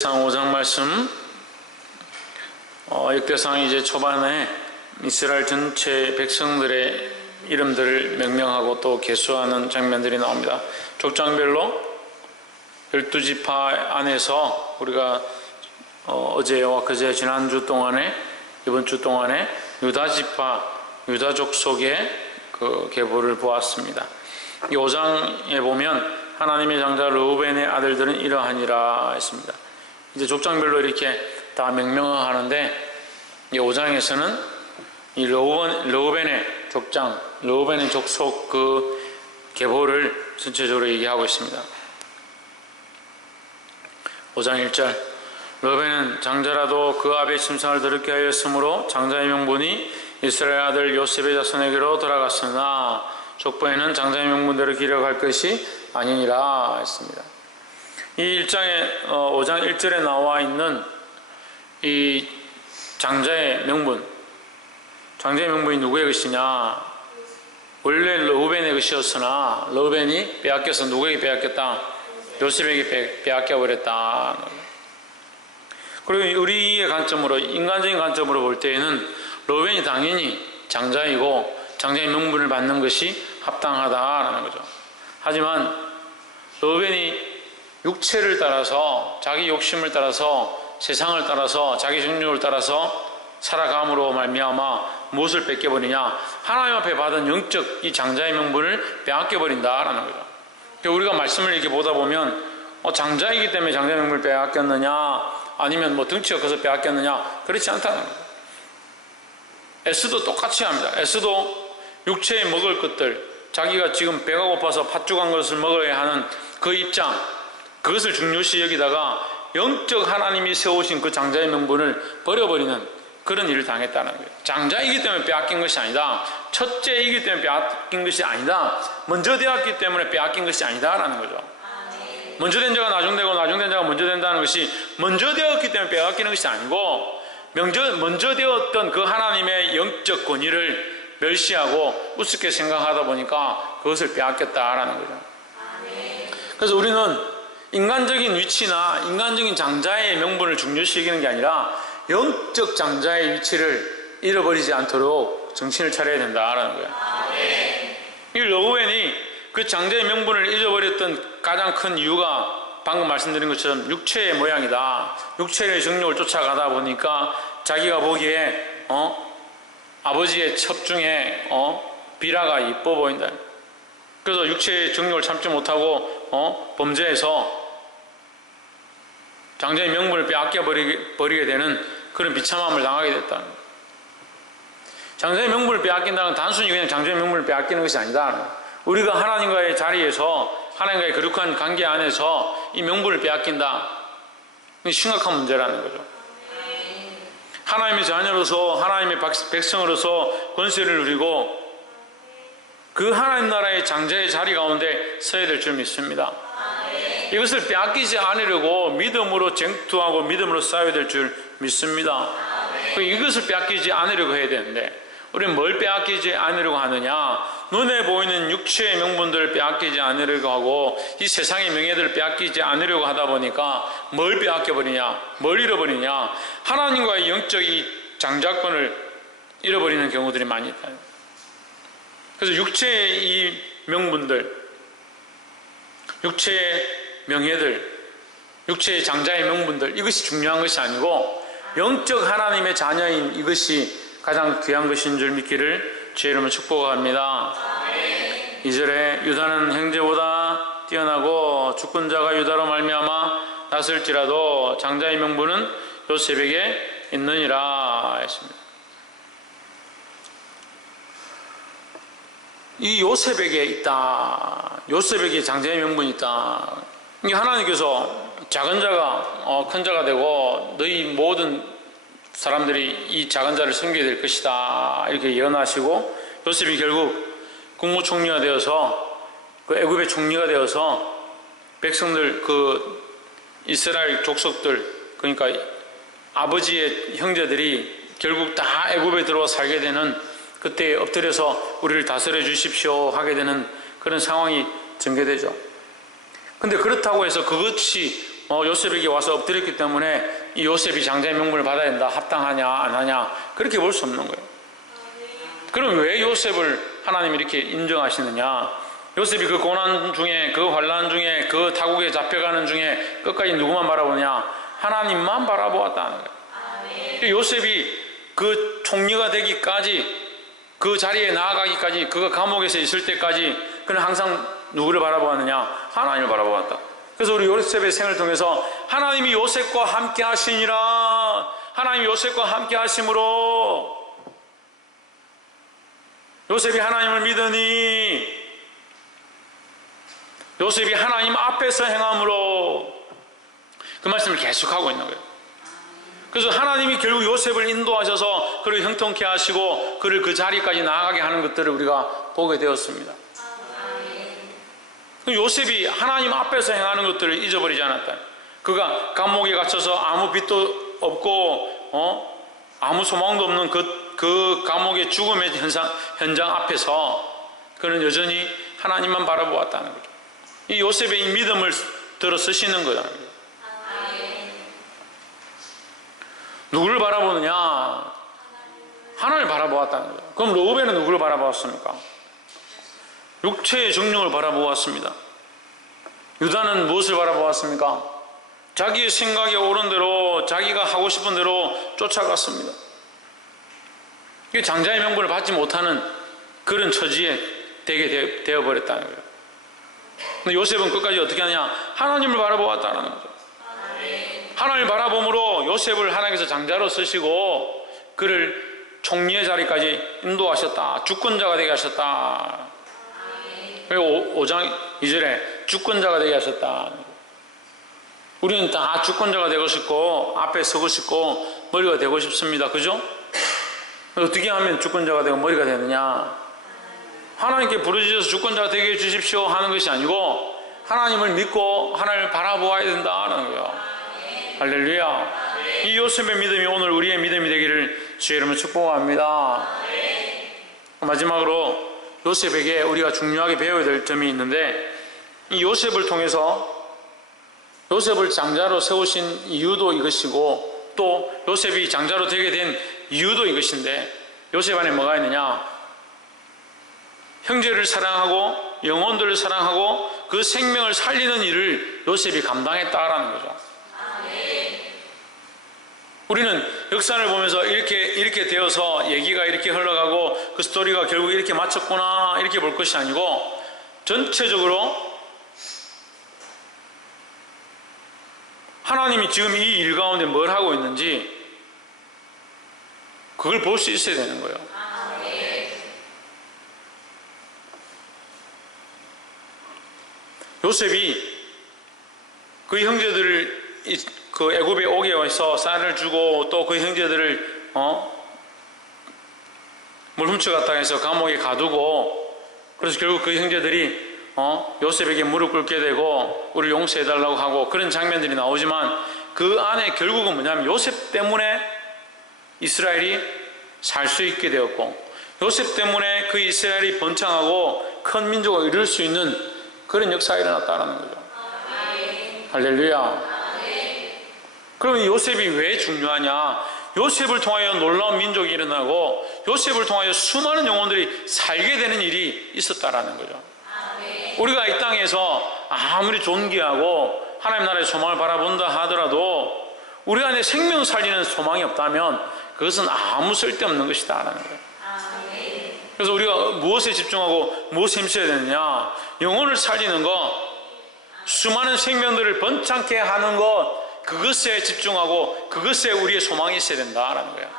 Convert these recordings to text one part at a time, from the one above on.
역대상 5장 말씀, 역대상 이제 초반에 이스라엘 전체 백성들의 이름들을 명명하고 또 계수하는 장면들이 나옵니다. 족장별로 12지파 안에서 우리가 어제와 그제 지난주 동안에 이번 주 동안에 유다지파, 유다족 속의 그 계보를 보았습니다. 이 5장에 보면 하나님의 장자 르우벤의 아들들은 이러하니라 했습니다. 이제 족장별로 이렇게 다 명명하는데 이 5장에서는 이 르우벤의 족장, 르우벤의 족속 그 계보를 전체적으로 얘기하고 있습니다. 5장 1절, 르우벤은 장자라도 그 아비의 침상을 더럽게 하였으므로 장자의 명분이 이스라엘 아들 요셉의 자손에게로 돌아갔으나 족보에는 장자의 명분대로 기록할 것이 아니니라 했습니다. 이 1장에 5장 1절에 나와 있는 이 장자의 명분, 장자의 명분이 누구의 것이냐? 원래 르우벤의 것이었으나 르우벤이 빼앗겨서 누구에게 빼앗겼다? 요셉에게 빼앗겨 버렸다. 그리고 우리의 관점으로, 인간적인 관점으로 볼 때에는 르우벤이 당연히 장자이고 장자의 명분을 받는 것이 합당하다라는 거죠. 하지만 르우벤이 육체를 따라서, 자기 욕심을 따라서, 세상을 따라서, 자기 정욕을 따라서 살아감으로 말미암아 무엇을 뺏겨버리냐? 하나님 앞에 받은 영적 이 장자의 명분을 빼앗겨버린다라는 거죠. 그러니까 우리가 말씀을 이렇게 보다 보면 장자이기 때문에 장자의 명분을 빼앗겼느냐, 아니면 뭐 등치가 커서 빼앗겼느냐, 그렇지 않다는 거죠. 에스도 똑같이 합니다. 에스도 육체에 먹을 것들, 자기가 지금 배가 고파서 팥죽한 것을 먹어야 하는 그 입장, 그것을 중요시 여기다가 영적 하나님이 세우신 그 장자의 명분을 버려버리는 그런 일을 당했다는 거예요. 장자이기 때문에 빼앗긴 것이 아니다. 첫째이기 때문에 빼앗긴 것이 아니다. 먼저 되었기 때문에 빼앗긴 것이 아니다라는 거죠. 먼저 된 자가 나중되고 나중된 자가 먼저 된다는 것이 먼저 되었기 때문에 빼앗기는 것이 아니고 먼저 되었던 그 하나님의 영적 권위를 멸시하고 우습게 생각하다 보니까 그것을 빼앗겼다라는 거죠. 그래서 우리는 인간적인 위치나 인간적인 장자의 명분을 중요시 여기는 게 아니라 영적 장자의 위치를 잃어버리지 않도록 정신을 차려야 된다라는 거예요. 이 르우벤이 그 장자의 명분을 잃어버렸던 가장 큰 이유가 방금 말씀드린 것처럼 육체의 모양이다. 육체의 정욕을 쫓아가다 보니까 자기가 보기에 아버지의 첩중에 비라가 이뻐 보인다. 그래서 육체의 정욕을 참지 못하고 범죄해서 장자의 명분을 빼앗겨 버리게 되는 그런 비참함을 당하게 됐다. 장자의 명분을 빼앗긴다는 건 단순히 그냥 장자의 명분을 빼앗기는 것이 아니다. 우리가 하나님과의 자리에서 하나님과의 거룩한 관계 안에서 이 명분을 빼앗긴다. 이게 심각한 문제라는 거죠. 하나님의 자녀로서, 하나님의 백성으로서 권세를 누리고 그 하나님 나라의 장자의 자리 가운데 서야 될 줄 믿습니다. 이것을 빼앗기지 않으려고 믿음으로 쟁투하고 믿음으로 싸워야 될 줄 믿습니다. 이것을 빼앗기지 않으려고 해야 되는데 우리는 뭘 빼앗기지 않으려고 하느냐? 눈에 보이는 육체의 명분들을 빼앗기지 않으려고 하고 이 세상의 명예들을 빼앗기지 않으려고 하다 보니까 뭘 빼앗겨버리냐? 뭘 잃어버리냐? 하나님과의 영적 이 장자권을 잃어버리는 경우들이 많이 있다. 그래서 육체의 이 명분들, 육체의 명예들, 육체의 장자의 명분들, 이것이 중요한 것이 아니고 영적 하나님의 자녀인 이것이 가장 귀한 것인 줄 믿기를 주의 이름으로 축복합니다. 2절에 유다는 형제보다 뛰어나고 주권자가 유다로 말미암아 났을지라도 장자의 명분은 요셉에게 있느니라 했습니다. 이 요셉에게 있다. 요셉에게 장자의 명분이 있다. 이게 하나님께서 작은 자가 큰 자가 되고 너희 모든 사람들이 이 작은 자를 섬기게 될 것이다. 이렇게 예언하시고 요셉이 결국 국무총리가 되어서 그 애굽의 총리가 되어서 백성들 그 이스라엘 족속들 그러니까 아버지의 형제들이 결국 다 애굽에 들어와 살게 되는 그때 엎드려서 우리를 다스려 주십시오 하게 되는 그런 상황이 전개되죠. 근데 그렇다고 해서 그것이 요셉에게 와서 엎드렸기 때문에 이 요셉이 장자의 명분을 받아야 된다, 합당하냐 안 하냐, 그렇게 볼 수 없는 거예요. 그럼 왜 요셉을 하나님이 이렇게 인정하시느냐? 요셉이 그 고난 중에, 그 환난 중에, 그 타국에 잡혀가는 중에 끝까지 누구만 바라보냐? 하나님만 바라보았다는 거예요. 요셉이 그 총리가 되기까지, 그 자리에 나아가기까지, 그가 감옥에서 있을 때까지 그는 항상 누구를 바라보았느냐? 하나님을 바라보았다. 그래서 우리 요셉의 생을 통해서 하나님이 요셉과 함께 하시니라, 하나님이 요셉과 함께 하심으로 요셉이 하나님을 믿으니, 요셉이 하나님 앞에서 행함으로, 그 말씀을 계속하고 있는 거예요. 그래서 하나님이 결국 요셉을 인도하셔서 그를 형통케 하시고 그를 그 자리까지 나아가게 하는 것들을 우리가 보게 되었습니다. 요셉이 하나님 앞에서 행하는 것들을 잊어버리지 않았다. 그가 감옥에 갇혀서 아무 빚도 없고 아무 소망도 없는 그 감옥의 죽음의 현장 앞에서 그는 여전히 하나님만 바라보았다는 거죠. 이 요셉의 이 믿음을 들어 쓰시는 거예요. 누구를 바라보느냐? 하나님을 바라보았다는 거예요. 그럼 르우벤은 누구를 바라보았습니까? 육체의 정령을 바라보았습니다. 유다는 무엇을 바라보았습니까? 자기의 생각에 옳은 대로, 자기가 하고 싶은 대로 쫓아갔습니다. 장자의 명분을 받지 못하는 그런 처지에 되게 되어버렸다는 거예요. 근데 요셉은 끝까지 어떻게 하냐? 하나님을 바라보았다는 거죠. 하나님을 바라봄으로 요셉을 하나님께서 장자로 쓰시고 그를 총리의 자리까지 인도하셨다. 주권자가 되게 하셨다. 그리고 5장 2절에 주권자가 되게 하셨다. 우리는 다 주권자가 되고 싶고 앞에 서고 싶고 머리가 되고 싶습니다. 그죠? 어떻게 하면 주권자가 되고 머리가 되느냐? 하나님께 부르짖어서 주권자가 되게 해주십시오 하는 것이 아니고 하나님을 믿고 하나님을 바라보아야 된다는 거예요. 할렐루야. 이 요셉의 믿음이 오늘 우리의 믿음이 되기를 주의 이름으로 축복합니다. 마지막으로 요셉에게 우리가 중요하게 배워야 될 점이 있는데, 이 요셉을 통해서 요셉을 장자로 세우신 이유도 이것이고 또 요셉이 장자로 되게 된 이유도 이것인데, 요셉 안에 뭐가 있느냐? 형제를 사랑하고 영혼들을 사랑하고 그 생명을 살리는 일을 요셉이 감당했다라는 거죠. 우리는 역사를 보면서 이렇게 되어서 얘기가 이렇게 흘러가고 그 스토리가 결국 이렇게 마쳤구나 이렇게 볼 것이 아니고, 전체적으로 하나님이 지금 이 일 가운데 뭘 하고 있는지 그걸 볼 수 있어야 되는 거예요. 요셉이 그 형제들을 그 애굽에 오게 해서 쌀을 주고 또 그 형제들을 물 훔쳐갔다 해서 감옥에 가두고, 그래서 결국 그 형제들이 요셉에게 무릎 꿇게 되고 우리를 용서해달라고 하고 그런 장면들이 나오지만, 그 안에 결국은 뭐냐면 요셉 때문에 이스라엘이 살 수 있게 되었고, 요셉 때문에 그 이스라엘이 번창하고 큰 민족을 이룰 수 있는 그런 역사가 일어났다는 거죠. 할렐루야. 그러면 요셉이 왜 중요하냐? 요셉을 통하여 놀라운 민족이 일어나고 요셉을 통하여 수많은 영혼들이 살게 되는 일이 있었다라는 거죠. 우리가 이 땅에서 아무리 존귀하고 하나님 나라의 소망을 바라본다 하더라도 우리 안에 생명 살리는 소망이 없다면 그것은 아무 쓸데없는 것이다라는 거예요. 그래서 우리가 무엇에 집중하고 무엇에 힘써야 되느냐? 영혼을 살리는 것, 수많은 생명들을 번창케 하는 것, 그것에 집중하고 그것에 우리의 소망이 있어야 된다라는 거예요.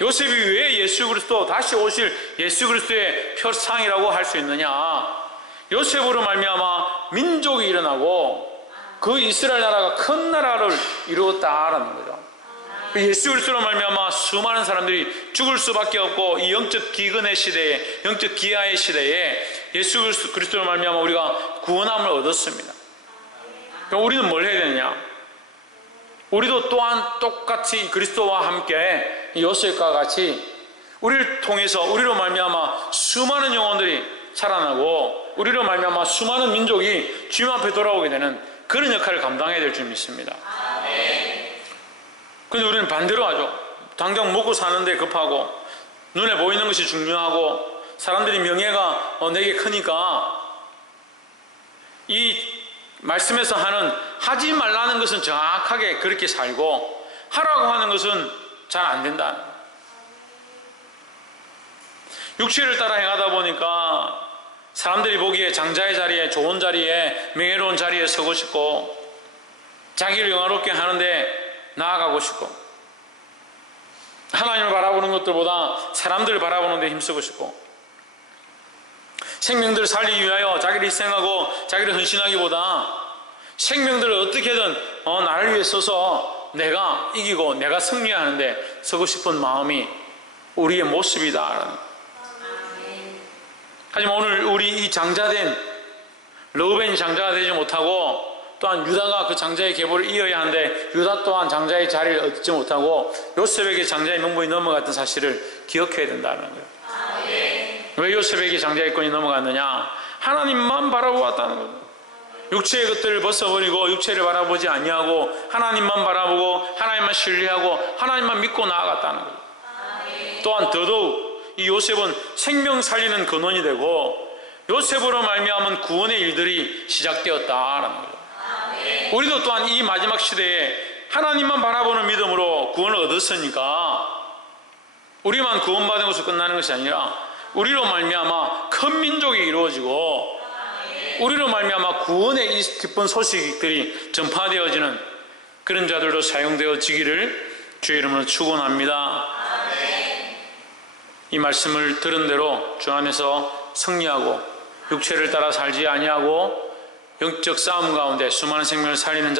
요셉이 왜 예수 그리스도, 다시 오실 예수 그리스도의 표상이라고 할 수 있느냐? 요셉으로 말미암아 민족이 일어나고 그 이스라엘 나라가 큰 나라를 이루었다라는 거죠. 예수 그리스도로 말미암아 수많은 사람들이 죽을 수밖에 없고, 이 영적 기근의 시대에, 영적 기아의 시대에 예수 그리스도로 말미암아 우리가 구원함을 얻었습니다. 그럼 우리는 뭘 해야 되느냐? 우리도 또한 똑같이 그리스도와 함께 요셉과 같이 우리를 통해서, 우리로 말미암아 수많은 영혼들이 살아나고 우리로 말미암아 수많은 민족이 주님 앞에 돌아오게 되는 그런 역할을 감당해야 될 줄 믿습니다. 근데 우리는 반대로 하죠. 당장 먹고 사는데 급하고 눈에 보이는 것이 중요하고 사람들이 명예가 내게 크니까 이 말씀에서 하는 하지 말라는 것은 정확하게 그렇게 살고 하라고 하는 것은 잘 안 된다. 육체를 따라 행하다 보니까 사람들이 보기에 장자의 자리에, 좋은 자리에, 명예로운 자리에 서고 싶고 자기를 영화롭게 하는데 나아가고 싶고 하나님을 바라보는 것들보다 사람들을 바라보는 데 힘쓰고 싶고 생명들을 살리기 위하여 자기를 희생하고 자기를 헌신하기보다 생명들을 어떻게든 나를 위해 써서 내가 이기고 내가 승리하는데 서고 싶은 마음이 우리의 모습이다. 하지만 오늘 우리 이 장자된 르우벤이 장자가 되지 못하고 또한 유다가 그 장자의 계보를 이어야 하는데 유다 또한 장자의 자리를 얻지 못하고 요셉에게 장자의 명분이 넘어갔던 사실을 기억해야 된다는 거예요. 왜 요셉에게 장자의 권이 넘어갔느냐? 하나님만 바라보았다는 거예요. 육체의 것들을 벗어버리고 육체를 바라보지 아니하고 하나님만 바라보고 하나님만 신뢰하고 하나님만 믿고 나아갔다는 거예요. 또한 더더욱 이 요셉은 생명 살리는 근원이 되고 요셉으로 말미암은 구원의 일들이 시작되었다라는 거예요. 우리도 또한 이 마지막 시대에 하나님만 바라보는 믿음으로 구원을 얻었으니까 우리만 구원받은 것으로 끝나는 것이 아니라 우리로 말미암아 큰 민족이 이루어지고 우리로 말미암아 구원의 이 기쁜 소식들이 전파되어지는 그런 자들로 사용되어지기를 주의 이름으로 축원합니다. 이 말씀을 들은 대로 주 안에서 승리하고 육체를 따라 살지 아니하고 영적 싸움 가운데 수많은 생명을 살리는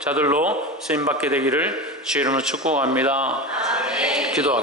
자들로 쓰임받게 되기를 주의 이름으로 축복합니다. 기도하겠습니다.